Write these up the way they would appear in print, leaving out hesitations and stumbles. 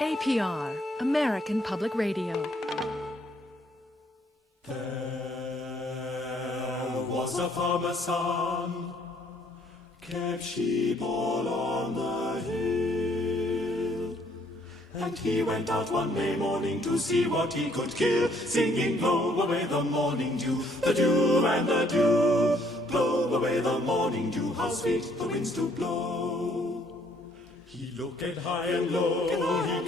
APR, American Public Radio. There was a farmer's son, kept sheep all on the hill. And he went out one May morning to see what he could kill, singing, blow away the morning dew, the dew and the dew. Blow away the morning dew, how sweet the winds do blow. He looked high and low, he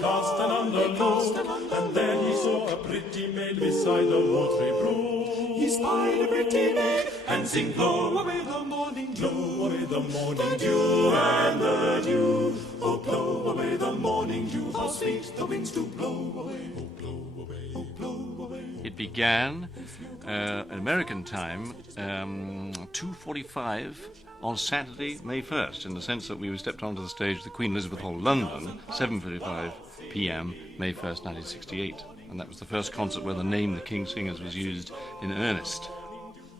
cast an underlow, and there he saw a pretty maid beside the watery brook. He spied a pretty maid, and sing, blow away the morning dew, blow away the morning dew and the dew. Oh, blow away the morning dew, how sweet the winds do blow away. Oh, blow away, oh, blow away. It began American time 2:45 on Saturday, May 1st, in the sense that we stepped onto the stage of the Queen Elizabeth Hall, London, 7:45 p.m., May 1st, 1968. And that was the first concert where the name The King Singers was used in earnest.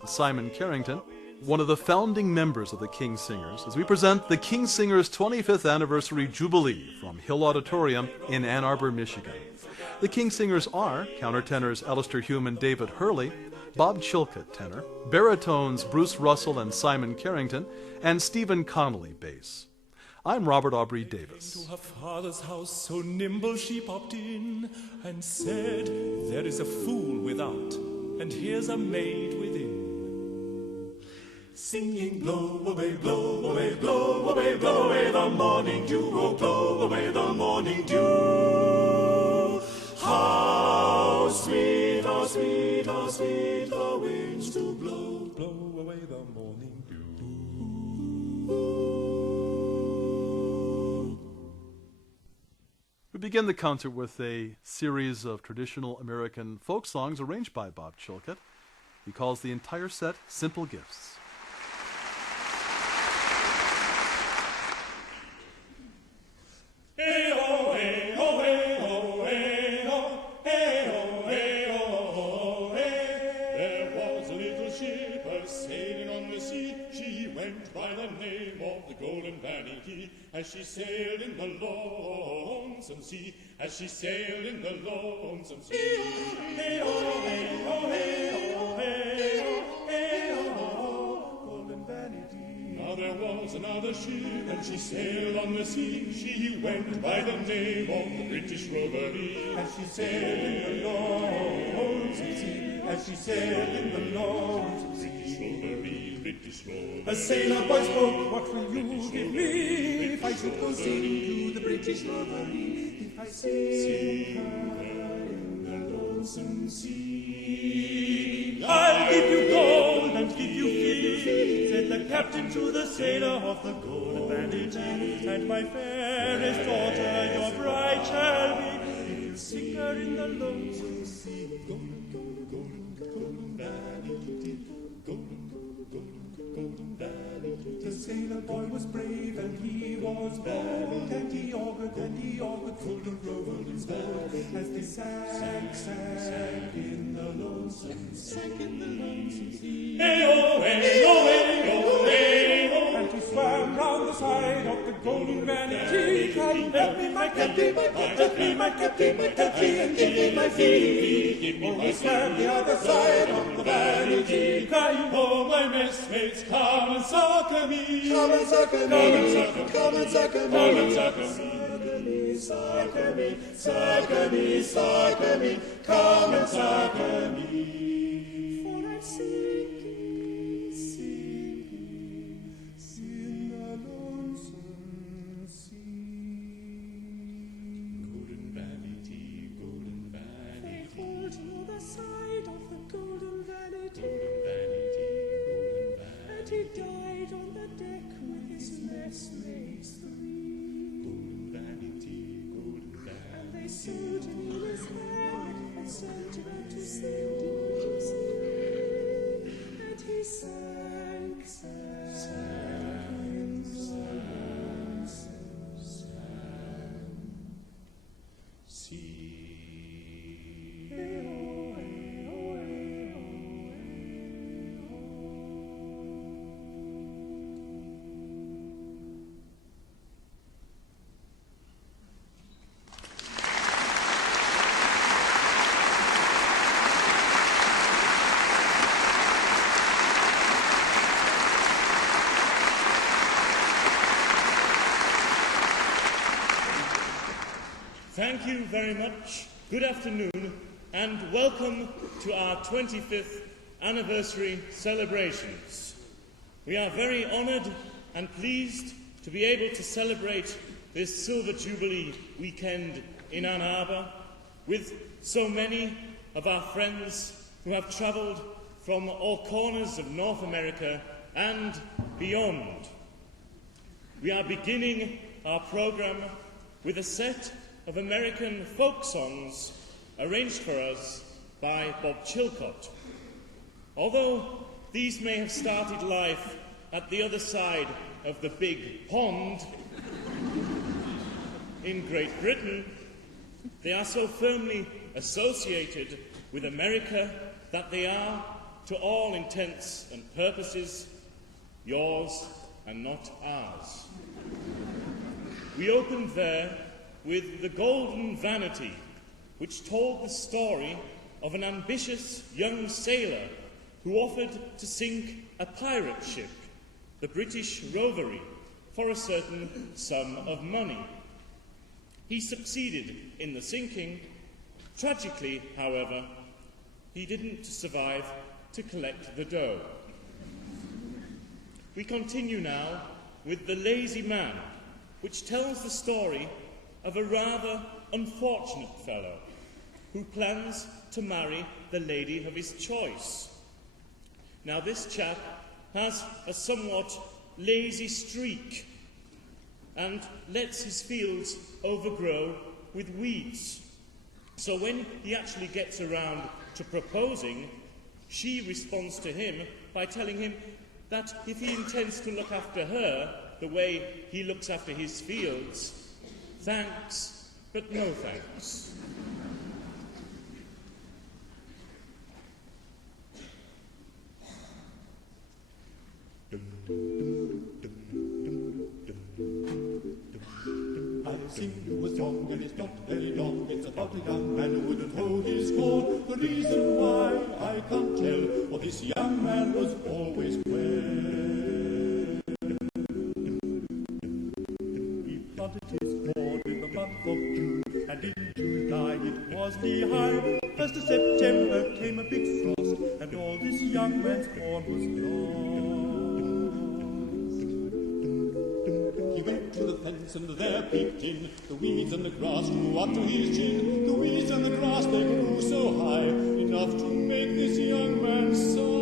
Simon Carrington, one of the founding members of the King Singers, as we present the King Singers 25th Anniversary Jubilee from Hill Auditorium in Ann Arbor, Michigan. The King Singers are countertenors Alistair Hume and David Hurley, Bob Chilcott tenor, baritones Bruce Russell and Simon Carrington, and Stephen Connolly bass. I'm Robert Aubrey Davis. To her father's house so nimble she popped in and said, there is a fool without, and here's a maid within. Singing, blow away, blow away, blow away, blow away the morning dew, oh, blow away the morning dew. How sweet, how sweet, how sweet the winds do blow, blow away the morning dew. We begin the concert with a series of traditional American folk songs arranged by Bob Chilcott. He calls the entire set Simple Gifts. As she sailed in the lonesome sea, as she sailed in the lonesome sea. Hey-oh, hey-oh, hey-oh, hey-oh, hey-oh, golden vanity. Now there was another ship, and she sailed on the sea. She went by the name of the British Roverly. As she sailed in the lonesome sea, as she sailed in the lonesome sea. British Roverly. A sailor boy spoke, what will you give me if I should go sing to the British Roverly? If I sing her in the lonesome sea. I'll give you gold and give you fee, said the captain to the sailor of the Golden Vanity. And my fairest daughter, your bride shall be, if you sing her in the lonesome sea. Golden, golden, golden, golden vanity, golden. Golden Vanity. The sailor boy was brave and he was bold, and he augured golden Roverly's gold. As they sank in the lonesome sea. Hey-oh, hey-oh, hey-oh, hey-oh. And he swam round the side of the Golden Vanity, crying, help me, my captain, help me, my captain, help me, and give me my fee. Oh, he swam the other side of the vanity, crying, oh, my messmates, come and succor me. Come and succor me. Come and succor me. Come and succor me. Come and succor me. Succor me. Succor me. Succor me. Come and succor me. For I'm sinking, sinking in the lonesome sea. Golden vanity, golden vanity. They hold to the side of the Golden Vanity. And he died on the deck with his messmates three. Golden vanity, golden vanity. And they sewed him in his hand and sent him out to sea. And he sank, sank, sank, sank, sea. Thank you very much. Good afternoon, and welcome to our 25th anniversary celebrations. We are very honoured and pleased to be able to celebrate this Silver Jubilee weekend in Ann Arbor with so many of our friends who have travelled from all corners of North America and beyond. We are beginning our programme with a set of American folk songs arranged for us by Bob Chilcott. Although these may have started life at the other side of the big pond in Great Britain, they are so firmly associated with America that they are, to all intents and purposes, yours and not ours. We opened there with The Golden Vanity, which told the story of an ambitious young sailor who offered to sink a pirate ship, the British Rovery, for a certain sum of money. He succeeded in the sinking. Tragically, however, he didn't survive to collect the dough. We continue now with The Lazy Man, which tells the story of a rather unfortunate fellow who plans to marry the lady of his choice. Now, this chap has a somewhat lazy streak and lets his fields overgrow with weeds. So when he actually gets around to proposing, she responds to him by telling him that if he intends to look after her the way he looks after his fields, thanks, but no thanks. I'll sing you a song, and it's not very long. It's about a young man who wouldn't hold his corn. The reason why I can't tell, for this young man was always well. He planted his corn in the month of June, and in July it was knee-high. 1st of September came a big frost, and all this young man's corn was lost. He went to the fence, and there peeped in the weeds and the grass grew up to his chin. The weeds and the grass, they grew so high, enough to make this young man sigh.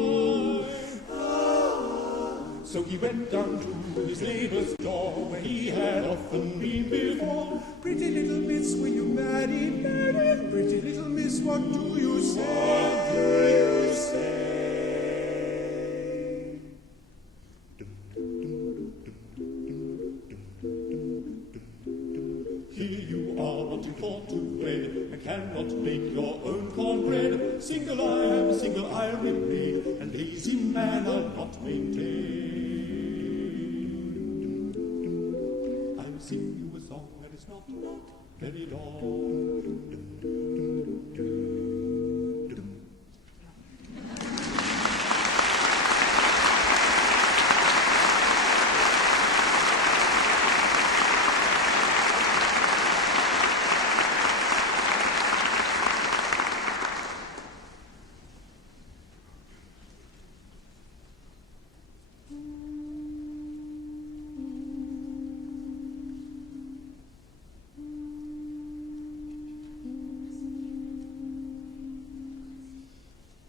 So he went down to his neighbour's door, where he had often been before. Pretty little miss, will you marry, marry? Pretty little miss, what do you say? What do you say? Here you are wanting for to wed, and cannot make your own cornbread. Single I am, single I'll remain, and lazy man I'll not maintain. I'll sing you a song, and it's not very long.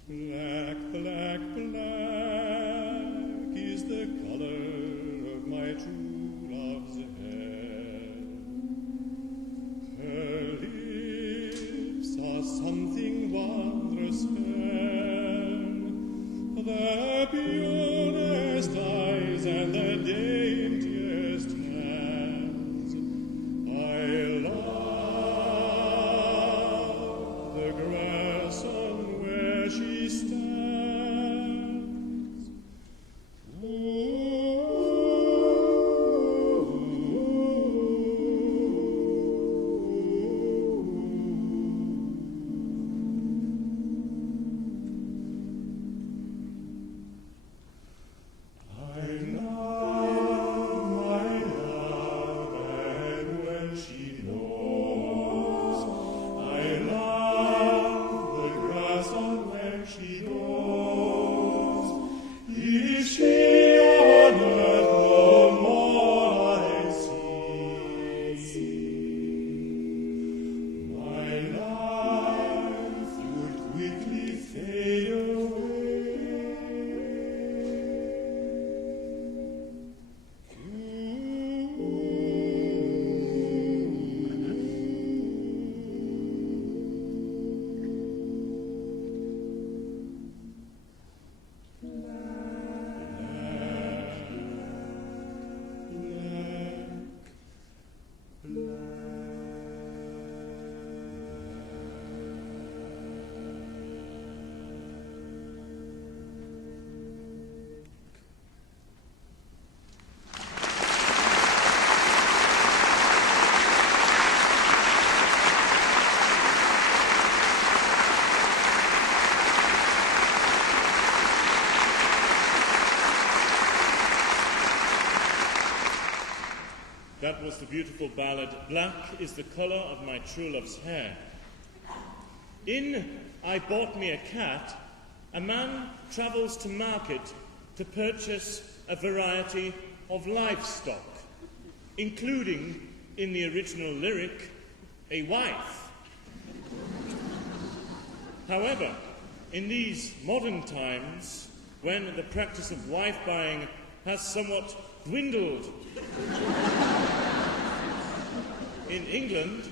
Black, black, black is the colour of my true love's hair. Her lips are something wondrous fair. The purest eyes and the daintiest hands. I love the grass on where she stands. Ooh, That was the beautiful ballad, Black is the Colour of My True Love's Hair. In I Bought Me a Cat, a man travels to market to purchase a variety of livestock, including, in the original lyric, a wife. However, in these modern times, when the practice of wife buying has somewhat dwindled in England,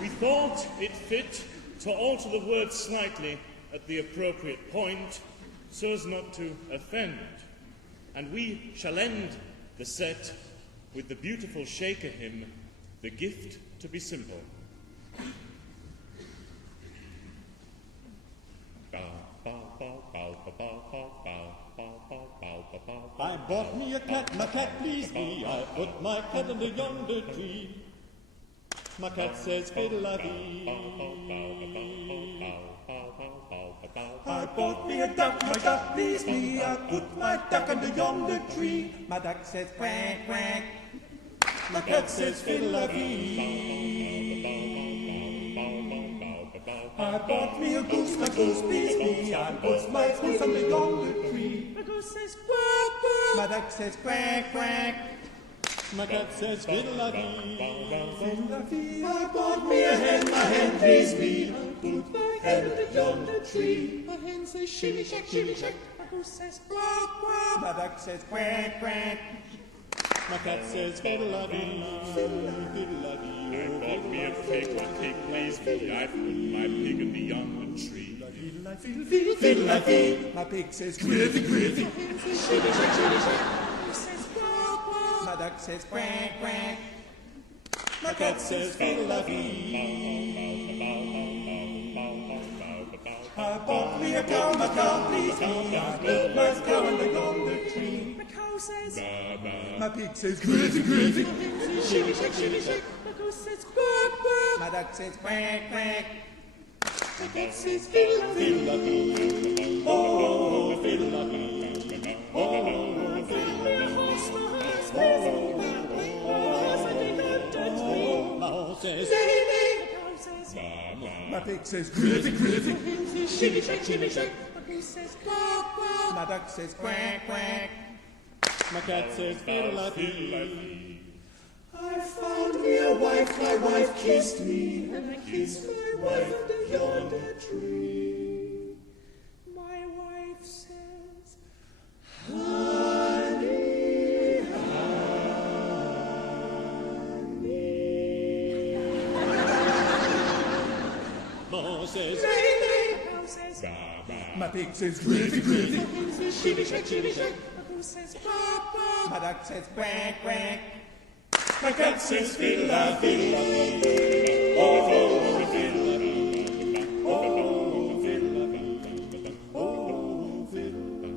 we thought it fit to alter the words slightly at the appropriate point so as not to offend. And we shall end the set with the beautiful Shaker hymn, The Gift to Be Simple. I bought me a cat, my cat pleased me. I put my cat under yonder tree. My cat says fiddle-a-dee. I bought me a duck, my duck pleased me. I put my duck under yonder tree. My duck says quack, quack. My cat says fiddle-a-dee. I bought me a goose, my goose pleased me. I put my goose under yonder tree. My goose says quack, quack. My duck says quack, quack. My cat says fiddle-a-dee. Fiddle-a-dee. I bought me a hen, my hen pleased me. I put my hen under yonder tree. My hen says shimmy shack, shimmy shack. My goose says quack, quack. My duck says quack, quack. My cat says fiddle-a-dee, fiddle-a-dee. I bought me a pig, my pig pleased me. I put my pig in the yonder tree. Fiddle-a-dee, fiddle-a-dee. My pig says gravy, gravy. My hen says shimmy shack, shimmy shack. My says quack, quack. My duck says quack, quack. My cat says fiddle-a-dee. I bought me a cow, my cow pleased me. I put my cow under yonder tree. My cow says ba, ba. My pig says gravy, gravy. My hen says shimmy shack, shimmy shack. My goose says quack, quack. My duck says quack, quack. My cat says fiddle-a-dee. Oh, fiddle-a-dee. Oh, fiddle-a-dee. My says my pig says gravy, gravy. Shimmy shack, shimmy shack. My goose says quack, quack. My duck says quack, quack. My cat says fiddle-a-dee. I found me a wife, my wife kissed me, and I kissed my wife under yonder tree. My wife says, honey, honey. Says, nay, nay. Says, bah, bah. My pig says, gravy, gravy. My hen says, shimmy shack, shimmy shack. My goose says, quack, quack. My duck says, quack, quack. My cat says, fiddle-a-dee. Oh, fiddle-a-dee. Oh, fiddle-a-dee. Oh, fiddle-a-dee.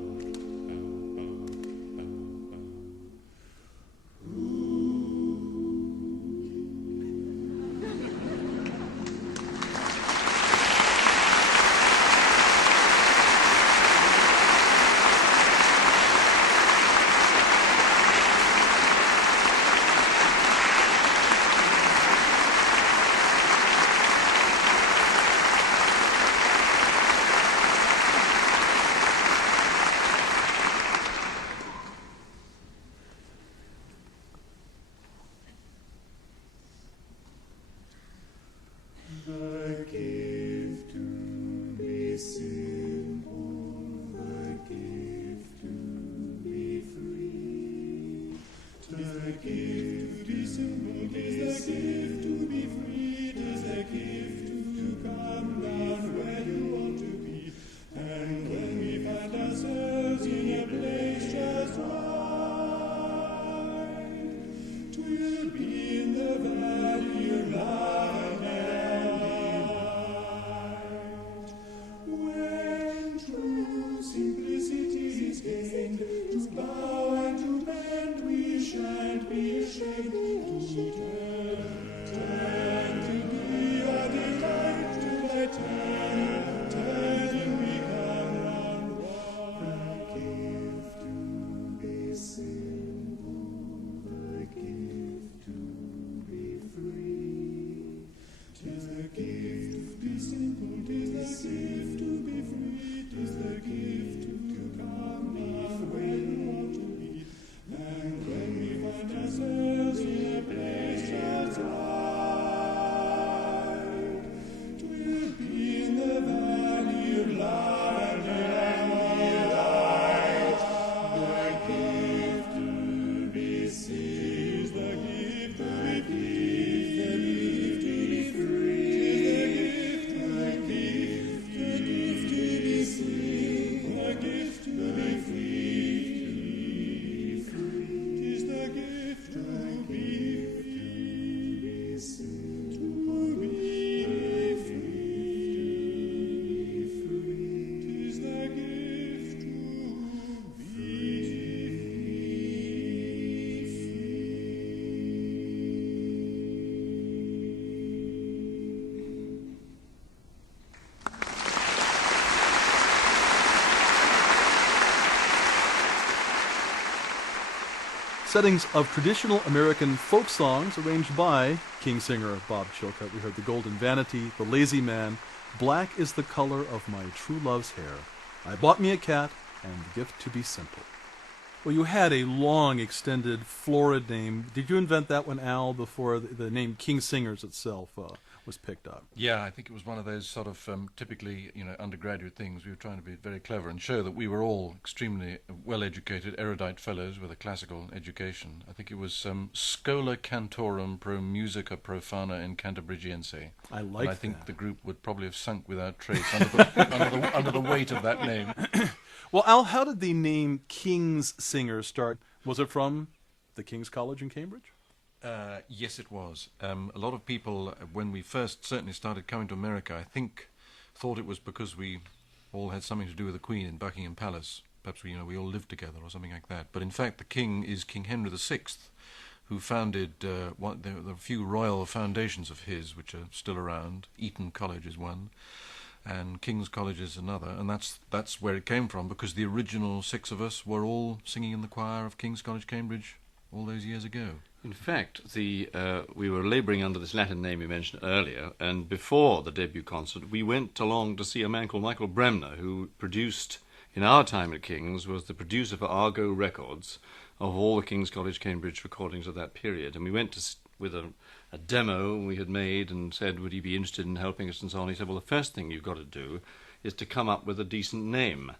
settings of traditional American folk songs arranged by King singer Bob Chilcutt. We heard The Golden Vanity, The Lazy Man, Black is the Color of My True Love's Hair, I Bought Me a Cat, and The Gift to Be Simple. Well, you had a long, extended, florid name. Did you invent that one, Al, before the name King Singers itself was picked up? Yeah, I think it was one of those sort of typically, undergraduate things. We were trying to be very clever and show that we were all extremely well-educated, erudite fellows with a classical education. I think it was Schola Cantorum pro Musica Profana in Cantabrigiense. I like and I that. think the group would probably have sunk without trace under the weight of that name. Well, Al, how did the name King's Singers start? Was it from the King's College in Cambridge? Yes, it was. A lot of people, when we first certainly started coming to America, I think thought it was because we all had something to do with the Queen in Buckingham Palace. Perhaps we all lived together or something like that. But in fact, the King is King Henry VI, who founded there are a few royal foundations of his which are still around. Eton College is one, and King's College is another, and that's where it came from, because the original 6 of us were all singing in the choir of King's College, Cambridge, all those years ago. In fact, we were labouring under this Latin name you mentioned earlier, and before the debut concert, we went along to see a man called Michael Bremner, who produced, in our time at King's, was the producer for Argo Records of all the King's College, Cambridge recordings of that period, and we went with a demo we had made and said, would he be interested in helping us and so on. He said, well, the first thing you've got to do is to come up with a decent name.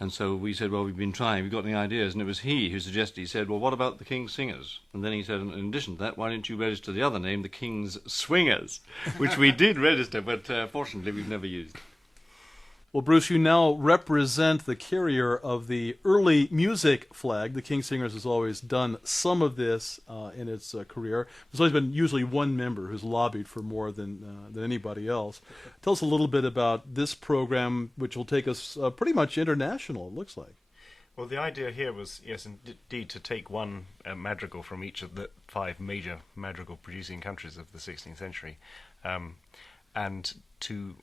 And so we said, well, we've been trying, we've got any ideas? And it was he who suggested, he said, well, what about the King's Singers? And then he said, in addition to that, why don't you register the other name, the King's Swingers, which we did register, but fortunately we've never used. Well, Bruce, you now represent the carrier of the early music flag. The King Singers has always done some of this in its career. There's always been usually one member who's lobbied for more than anybody else. Tell us a little bit about this program, which will take us pretty much international, it looks like. Well, the idea here was, yes, indeed, to take one madrigal from each of the 5 major madrigal-producing countries of the 16th century, and to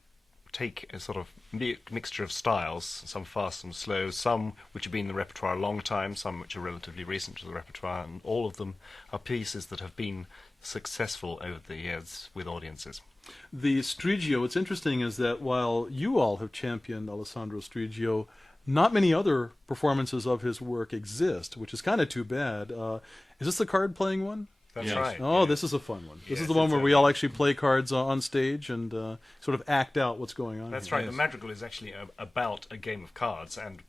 take a sort of mixture of styles, some fast, some slow, some which have been in the repertoire a long time, some which are relatively recent to the repertoire, and all of them are pieces that have been successful over the years with audiences. The Strigio, what's interesting is that while you all have championed Alessandro Strigio, not many other performances of his work exist, which is kind of too bad. Is this the card-playing one? That's Yes. right. Oh, yeah. this is a fun one. This Yes, is the one it's where a- we all actually play cards on stage and sort of act out what's going on. That's here. right. The madrigal is actually about a game of cards, and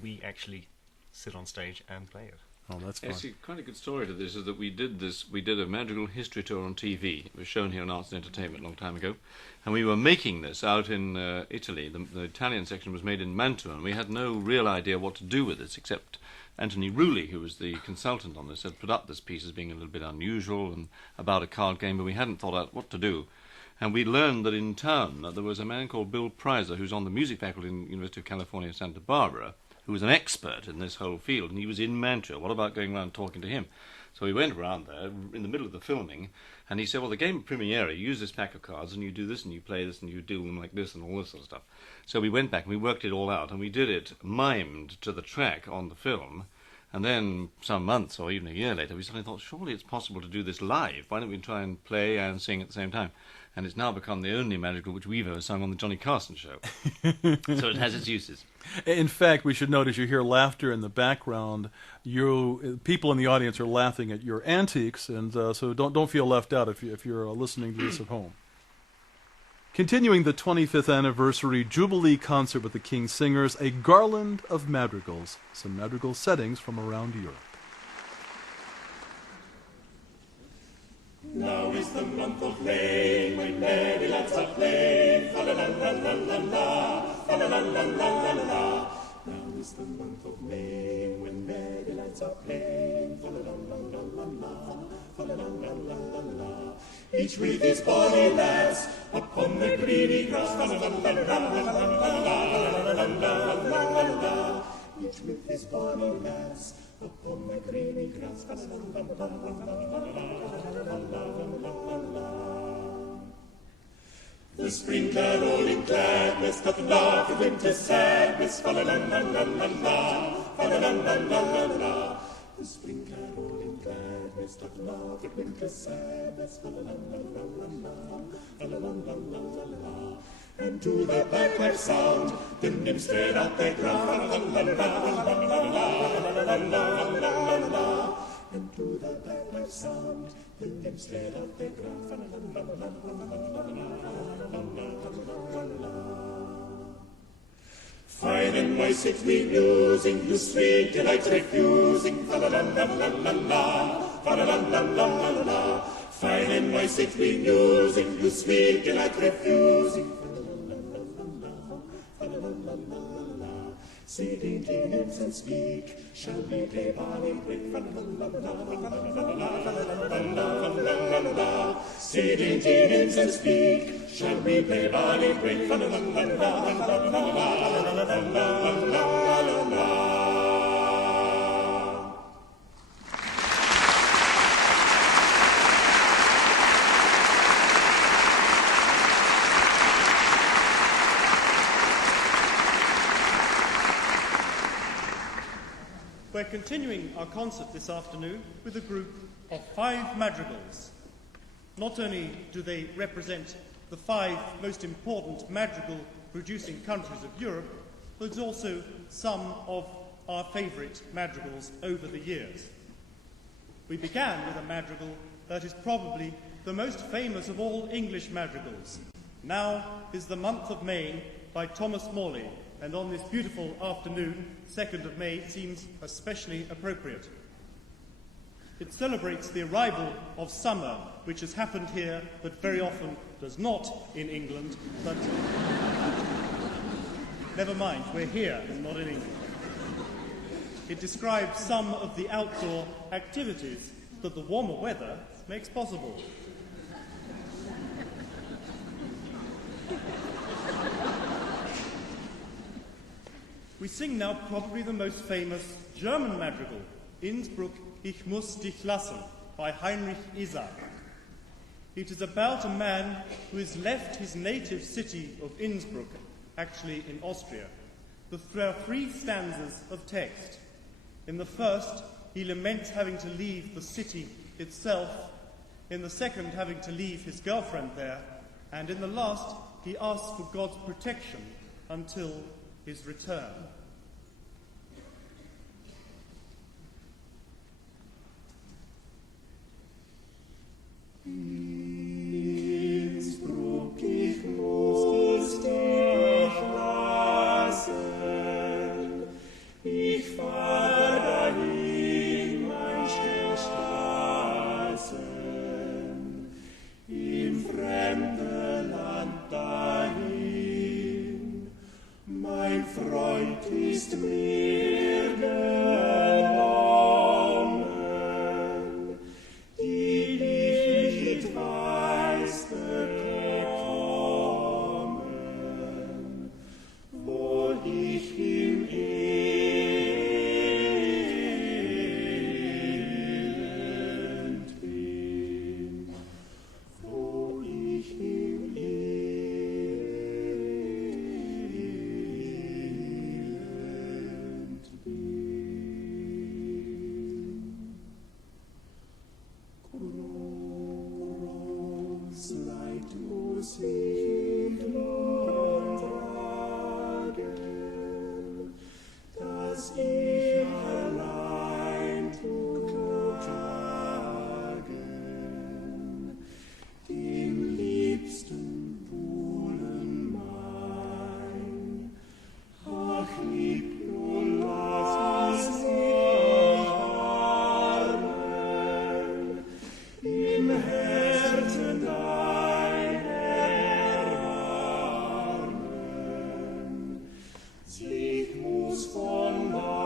we actually sit on stage and play it. Oh, that's fun. Actually, quite a good story to this is that we did a madrigal history tour on TV. It was shown here on Arts and Entertainment a long time ago, and we were making this out in Italy. The Italian section was made in Mantua, and we had no real idea what to do with this, except Anthony Rulli, who was the consultant on this, had put up this piece as being a little bit unusual and about a card game, but we hadn't thought out what to do. And we learned that in town there was a man called Bill Prizer, who's on the music faculty in the University of California, Santa Barbara, who was an expert in this whole field, and he was in Mantua. What about going around talking to him? So we went around there in the middle of the filming, and he said, well, the game of Primiera, you use this pack of cards, and you do this, and you play this, and you do them like this, and all this sort of stuff. So we went back, and we worked it all out, and we did it mimed to the track on the film, and then some months or even a year later, we suddenly thought, surely it's possible to do this live. Why don't we try and play and sing at the same time? And it's now become the only madrigal which we've ever sung on the Johnny Carson show. So it has its uses. In fact, we should note, as you hear laughter in the background, people in the audience are laughing at your antics, and so don't feel left out if you're listening to this at home. Continuing the 25th anniversary Jubilee concert with the King Singers, a garland of madrigals, some madrigal settings from around Europe. Now is the month of May, when merry lads are playing, fa-la-la-la-la-la, fa-la-la-la-la-la-la. Now is the month of May, when merry lads are playing, fa-la-la-la-la-la-la, fa-la-la-la-la-la-la. Each with his bonny lass, upon the greeny grass, fa-la-la-la-la-la-la-la-la-la-la-la-la. Each with his bonny lass, upon the greeny grass, the spring caroling gladness doth laugh the winter's sadness, fa-la-la-la-la-la-la, fa-la-la-la-la-la-la. the spring caroling gladness, of love, of winter sadness, la la la la la la la la la la la. And to the bagpipe sound, the nymphs spread out their ground, la la la la la la la la. And to the bagpipe sound, the nymphs spread out their ground, la la la la la la. Fine and wise it we musing, you sweet delight refusing, fa la la la la la la, fa la la la la la la. Fine and wise it we musing, you sweet delight refusing, fa la la la la la la. Say dainty nymphs and speak, shall we play barley break, fa la la la la la la. Say dainty nymphs and speak, shall we play barley break, fa la la la la la la. We're continuing our concert this afternoon with a group of 5 madrigals. Not only do they represent the 5 most important madrigal-producing countries of Europe, but also some of our favourite madrigals over the years. We began with a madrigal that is probably the most famous of all English madrigals. Now is the Month of May by Thomas Morley, and on this beautiful afternoon, 2nd of May, seems especially appropriate. It celebrates the arrival of summer, which has happened here, but very often does not in England, but never mind, we're here and not in England. It describes some of the outdoor activities that the warmer weather makes possible. We sing now probably the most famous German madrigal, Innsbruck, Ich muss dich lassen, by Heinrich Isaac. It is about a man who has left his native city of Innsbruck, actually in Austria. There are 3 stanzas of text. In the first, he laments having to leave the city itself. In the second, having to leave his girlfriend there. And in the last, he asks for God's protection until his return. Innsbruck, ich muss dich lassen, ich fahr dahin, mein still Straßen, in fremde Land dahin, mein Freund ist mir genommen, die Licht weiß bekommen, wo ich im Elend bin, wo ich im Elend bin. Groß Leid muss ich nur tragen, dass ich allein tragen, dem liebsten Buhlen mein. Ach, lieb, nur lass mich armen, im Herzen dein erbarmen. Sie muss von dannen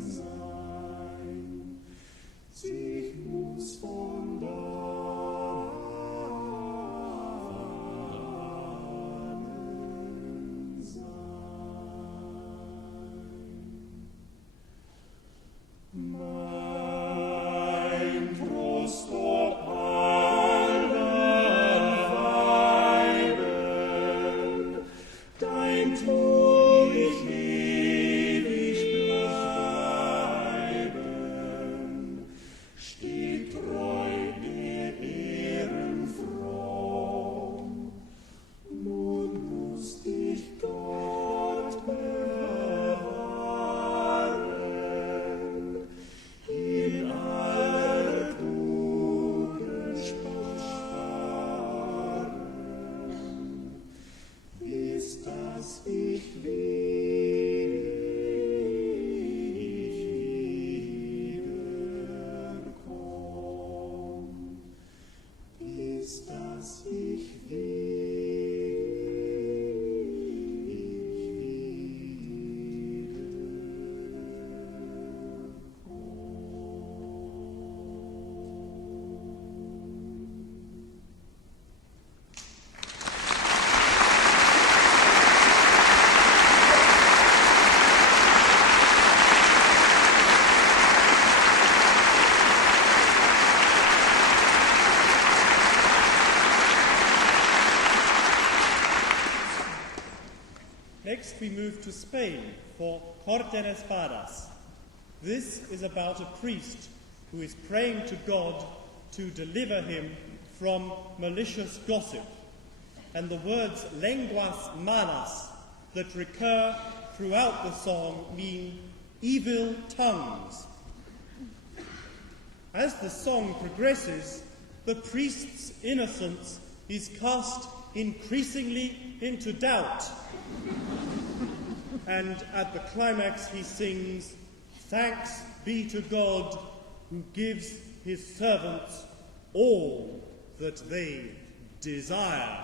sein. Sie muss von dannen sein. Mein Trost, o allen Weiben, Next we move to Spain for Corte de Espadas. This is about a priest who is praying to God to deliver him from malicious gossip. And the words lenguas malas that recur throughout the song mean evil tongues. As the song progresses, the priest's innocence is cast increasingly into doubt. And at the climax he sings, "Thanks be to God who gives his servants all that they desire."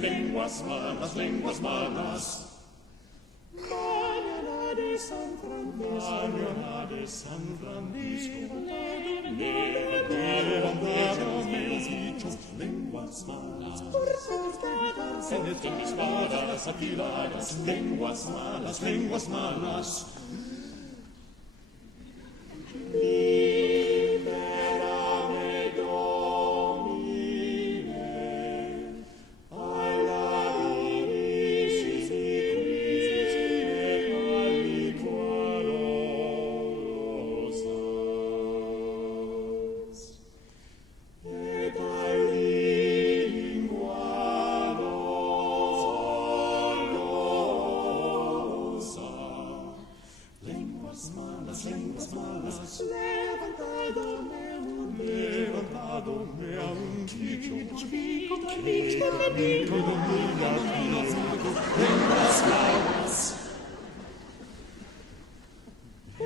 Lenguas malas, lenguas malas. Mañana de San Francisco, levantados meus dichos, lenguas malas, espadas afiladas, lenguas malas, lenguas malas. Libérame, Domine, ai labiris Christi, aliquarosas, et ai lingua dolorosa. Lenguas malas, levantado me a un dicho, lenguas malas. E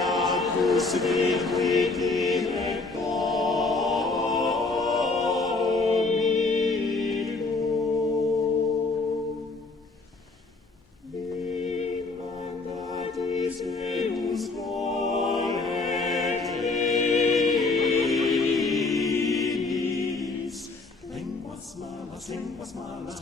acus virgine Domino, mandatis meus voletinis, lenguas malas, lenguas malas,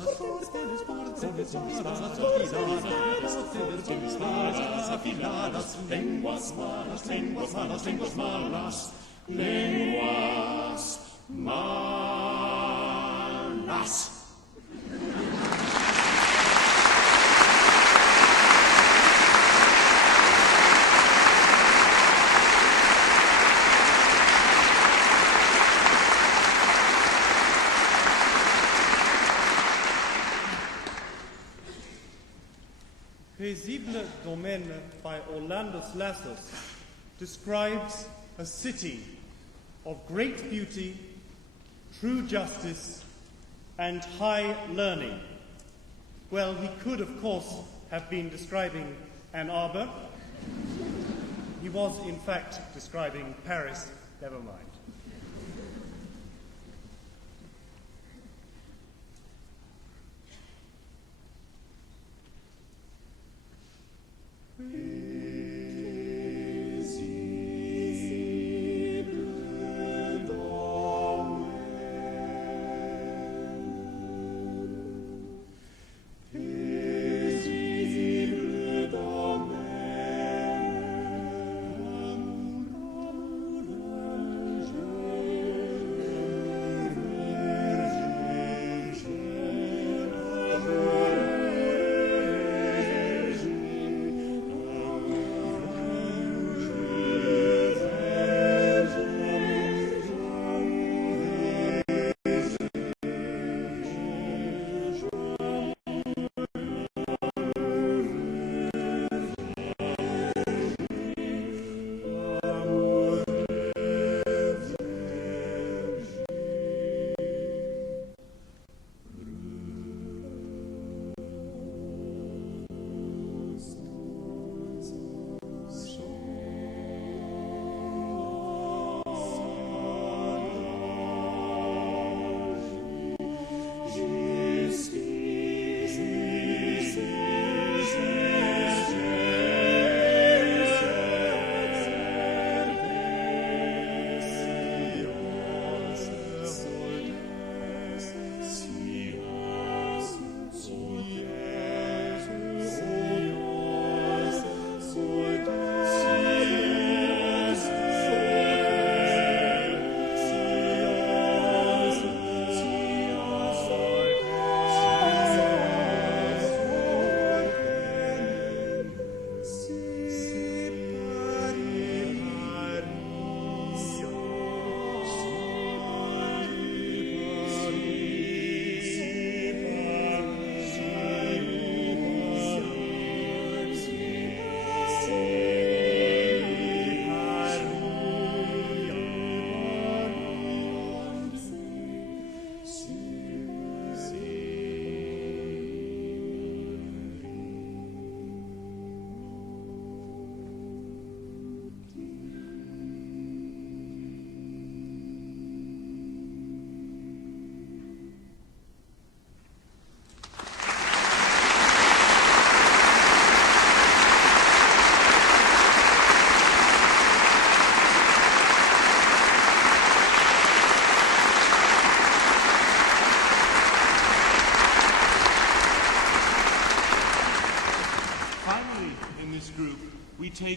afiladas, lenguas malas, lenguas malas, lenguas malas, lenguas malas. Paisible Domaine by Orlando Lassus describes a city of great beauty, true justice, and high learning. Well, he could, of course, have been describing Ann Arbor. He was, in fact, describing Paris. Never mind. Amour, amour,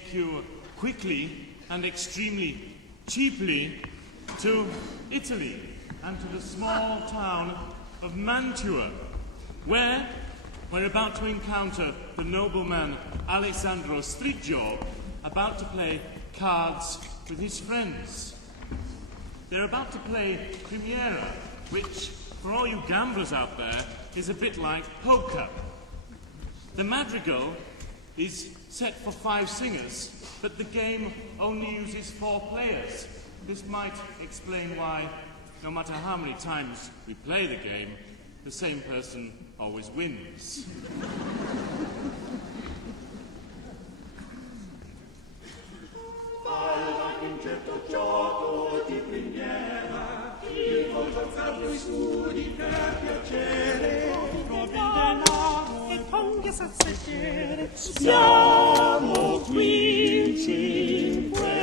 take you quickly and extremely cheaply to Italy and to the small town of Mantua, where we're about to encounter the nobleman Alessandro Striggio, about to play cards with his friends. They're about to play Primiera, which, for all you gamblers out there, is a bit like poker. The madrigal is set for 5 singers, but the game only uses 4 players. This might explain why, no matter how many times we play the game, the same person always wins. Siamo qui in cinque.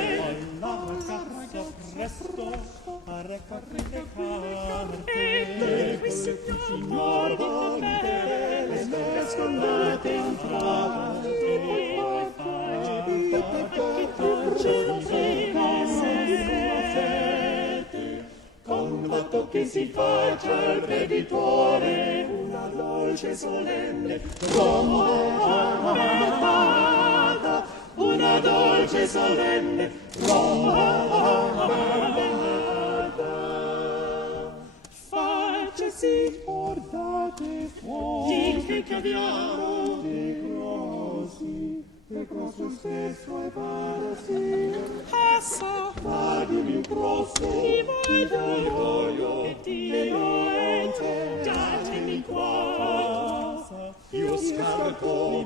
E qui signor Bonte, le scolate entrate, con l'atto che si faccia al creditore una dolce solenne romata, una dolce solenne romata. Facciasi portate fuori di caviaro di grossi, e grosso stesso e varasi. Passa, vadimi grosso, ti voglio, e ti voglio, datemi qua. Io scarto,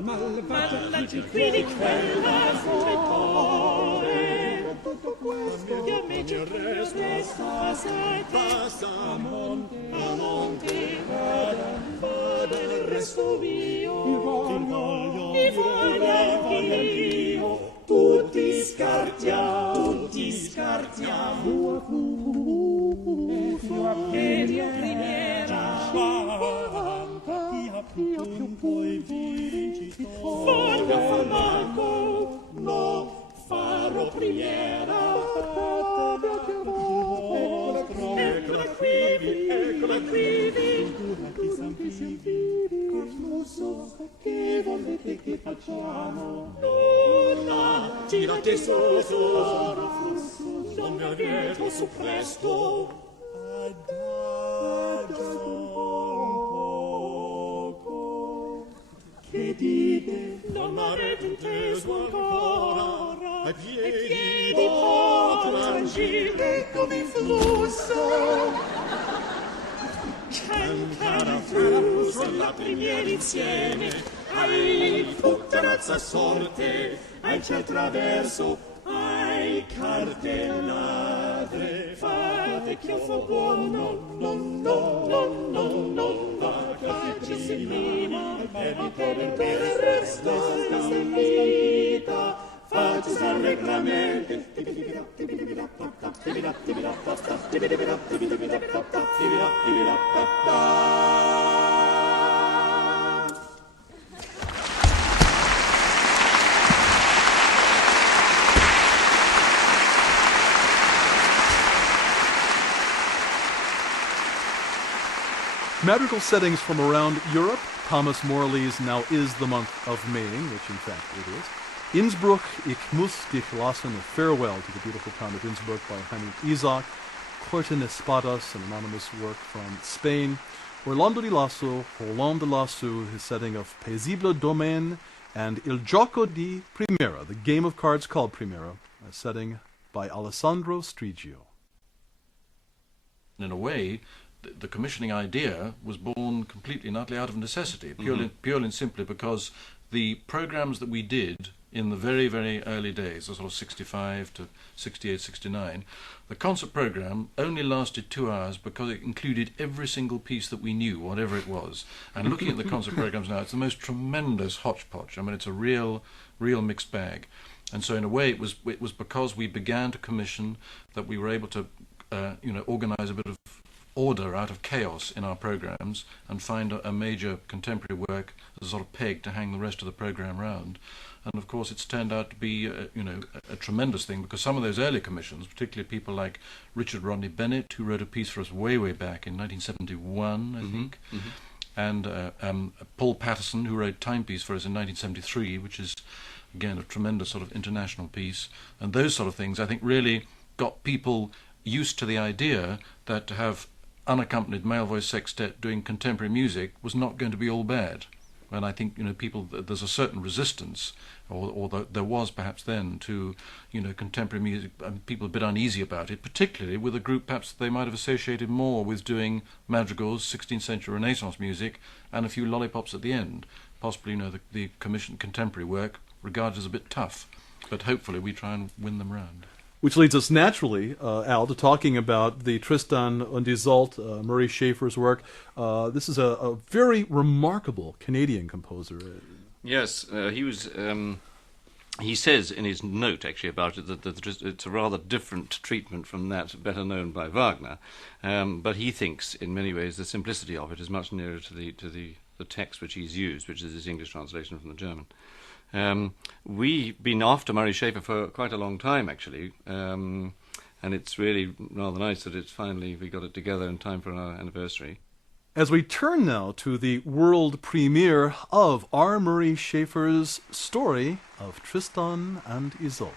malvagi qui di quella stretore. Tutto questo, io mi resta assai, passa a monte, vada il resto mio. Ti voglio anch'io, tutti scartiamo, e Dio Primiera, io appunto i vincitori. Voglio far manco, no, farò Primiera. Eccola qui, che volete che facciamo? Nulla, girate su, non mi avete su presto. Adagio un poco. Che dite? Non avete inteso ancora. Ai piedi, tranquilli come flusso. C'è un carafuso la Primiera insieme, ai futterazza sorte, ai c'è traverso, ai cartelladre. Fate chiofo buono, no, facciasi prima, evitare per il resto della vita. Facciasi allegramente. Madrigal settings from around Europe. Thomas Morley's Now Is the Month of Maying, which in fact it is. Innsbruck, Ich muss dich lassen, a farewell to the beautiful town of Innsbruck by Heinrich Isaac. Corten Espadas, an anonymous work from Spain. Orlando di Lasso, Roland de Lasso, his setting of Paisible Domaine, and Il Gioco di Primera, the game of cards called Primera, a setting by Alessandro Striggio. In a way, the commissioning idea was born completely and utterly out of necessity, purely and simply because the programs that we did in the very, very early days, the sort of 65 to 68, 69, the concert program only lasted 2 hours because it included every single piece that we knew, whatever it was. And looking at the concert programs now, it's the most tremendous hodgepodge. I mean, it's a real mixed bag. And so in a way, it was because we began to commission that we were able to, organize a bit of order out of chaos in our programs and find a major contemporary work as a sort of peg to hang the rest of the program round. And of course, it's turned out to be, a tremendous thing, because some of those early commissions, particularly people like Richard Rodney Bennett, who wrote a piece for us way back in 1971, I think, and Paul Patterson, who wrote Timepiece for us in 1973, which is, again, a tremendous sort of international piece. And those sort of things, I think, really got people used to the idea that to have unaccompanied male voice sextet doing contemporary music was not going to be all bad. And I think, there's a certain resistance, or there was perhaps then, to, contemporary music, and people a bit uneasy about it, particularly with a group perhaps they might have associated more with doing madrigals, 16th century Renaissance music, and a few lollipops at the end. Possibly, the commissioned contemporary work regarded as a bit tough, but hopefully we try and win them round. Which leads us naturally, Al, to talking about the Tristan und Isolde, Murray Schafer's work. This is a very remarkable Canadian composer. Yes, he was. He says in his note actually about it that it's a rather different treatment from that better known by Wagner, but he thinks in many ways the simplicity of it is much nearer to the text which he's used, which is his English translation from the German. We've been after Murray Schafer for quite a long time, actually, and it's really rather nice that we got it together in time for our anniversary. As we turn now to the world premiere of R. Murray Schafer's story of Tristan and Isolde.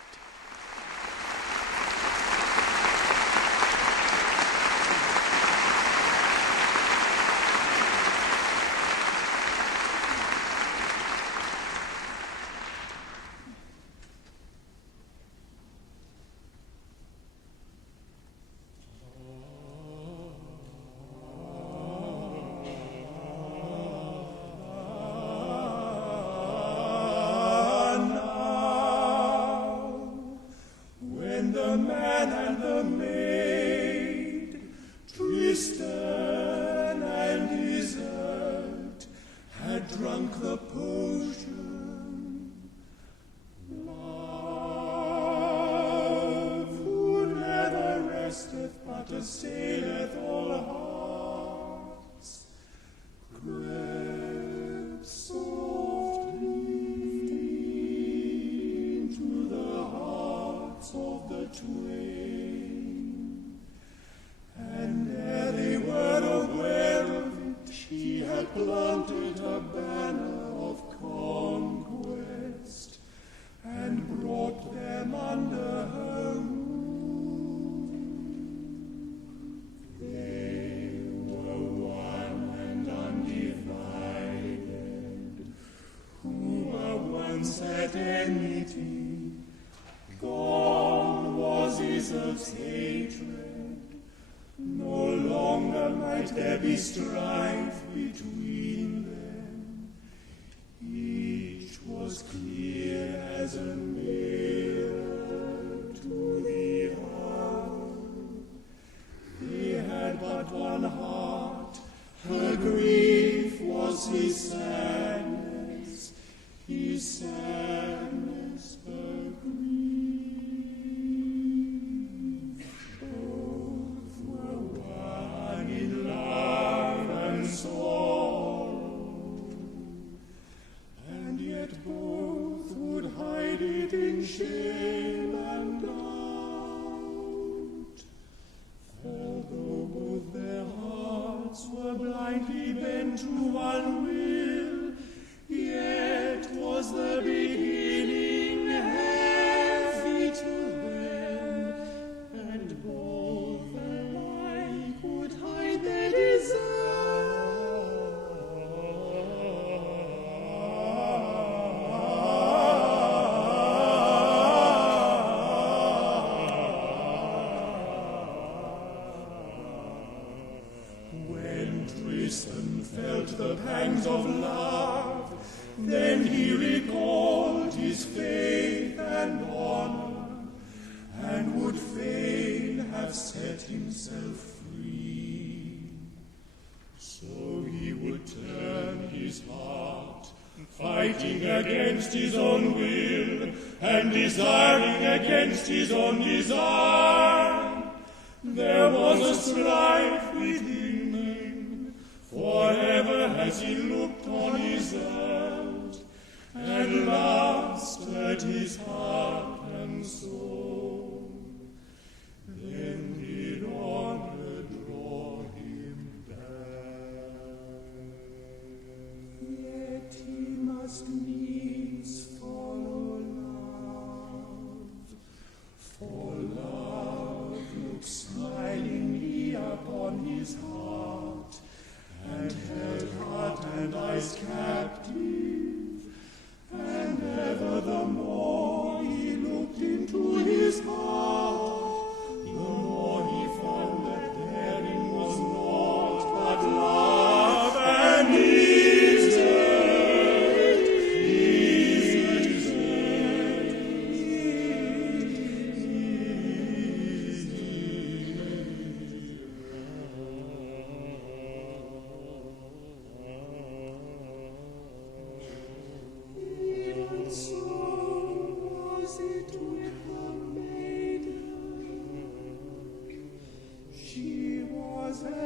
Fighting against his own will, and desiring against his own desire. There was a strife within them, for ever has he looked on his earth, and love stirred his heart and soul. Then did honor draw him back. Yet he must needs follow love, for love looks smilingly upon his heart, and held heart and eyes captive, and ever the more he looked into his heart, the more he found that therein was naught but love and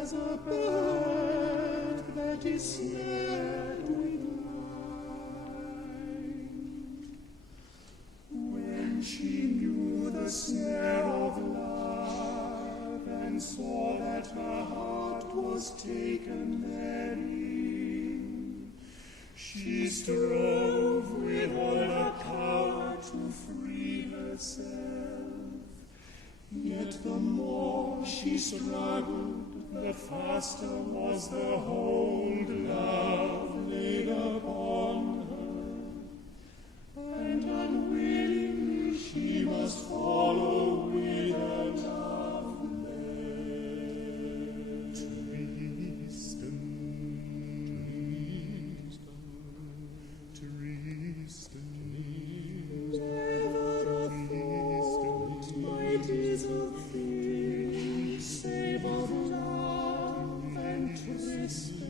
as a bird that is snared with line. When she knew the snare of love and saw that her heart was taken therein, she strove with all her power to free herself. Yet the more she struggled, the faster was the hold love laid upon her, and unwillingly she must follow with her love led. Tristan, never a thought might is a thing save of love and Tristan.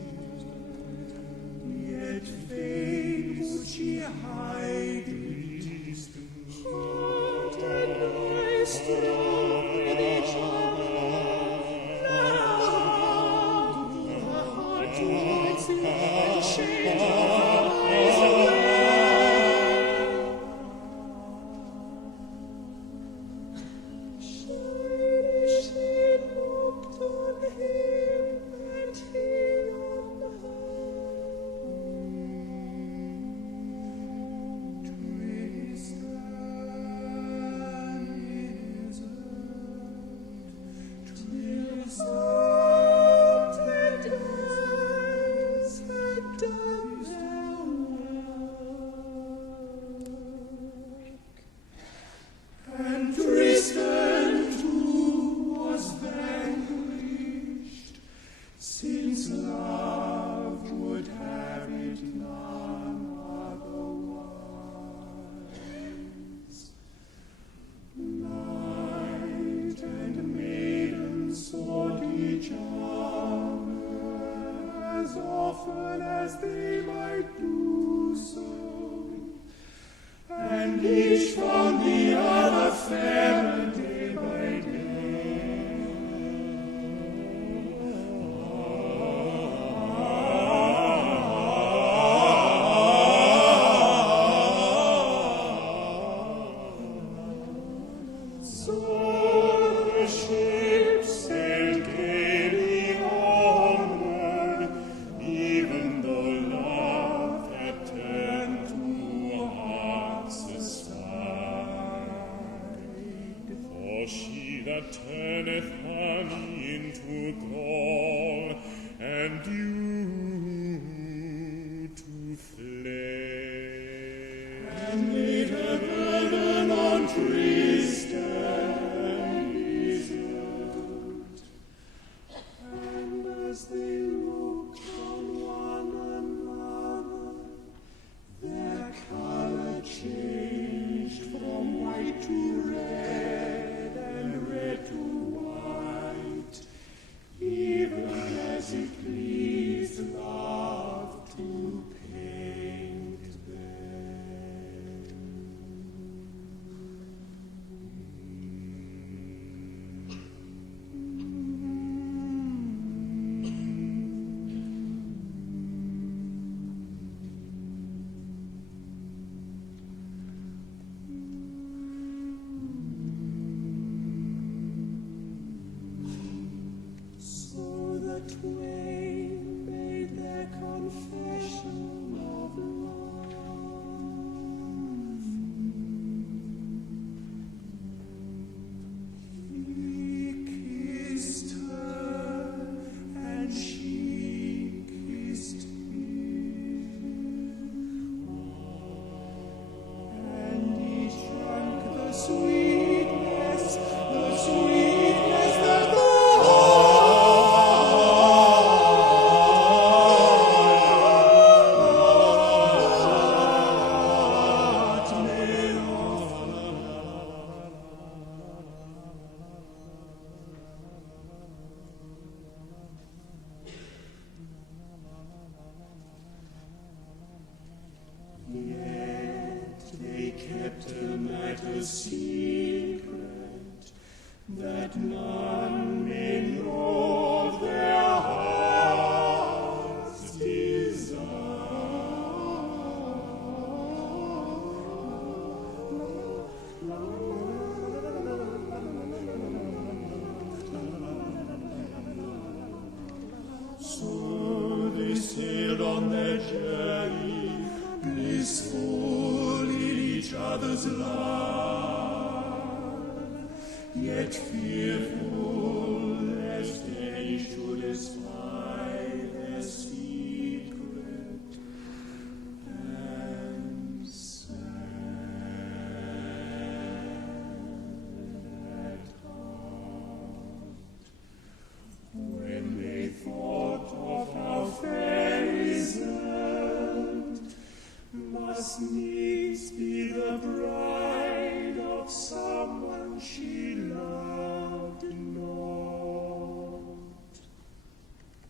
Yet fain would she hide heart and eye strove with each other. Now her heart towards him and shade her eyes away. And Tristan too was vanquished, since love would have it none otherwise. Knight and maiden sought each other as often as they might do so, and each found the other fairer day by day. So the ship sailed gaily onward, even though love had turned two hearts aside. For she that turneth honey into gall, and dew to flame, and laid her burden on Tristan his yoke. And as they looked on one another, their color changed from white to red, and red to white, even as it pleased love to paint them. that none may know their heart's desire. So they sailed on their journey, blissful in each other's love, yet fearful lest any should espy their secret and sad at heart. When they thought of how fair Iseult must needs be the bride of someone she loved not.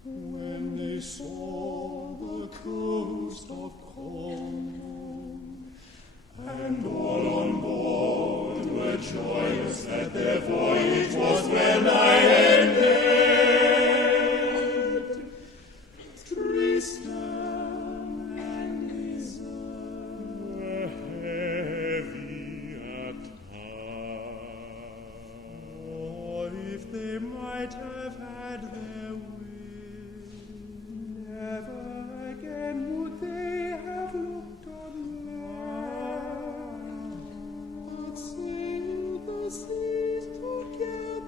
When they saw the coast of Cornwall, and all on board were joyous that their voyage was well nigh ended, Tristan and Iseult were heavy at heart. Oh, if they might have had their will, never again would they have looked on land, but sailed the seas together.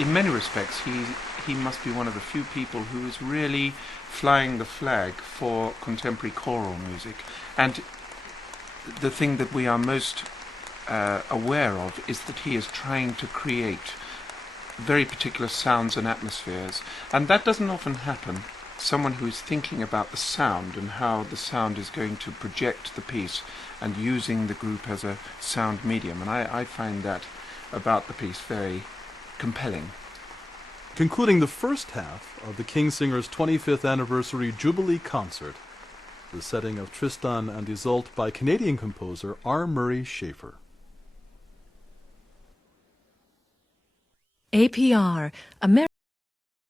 In many respects, he must be one of the few people who is really flying the flag for contemporary choral music. And the thing that we are most aware of is that he is trying to create very particular sounds and atmospheres. And that doesn't often happen. Someone who is thinking about the sound and how the sound is going to project the piece and using the group as a sound medium. And I find that about the piece very compelling. Concluding the first half of the Kingsinger's 25th Anniversary Jubilee Concert, the setting of Tristan and Iseult by Canadian composer R. Murray Schafer. APR, American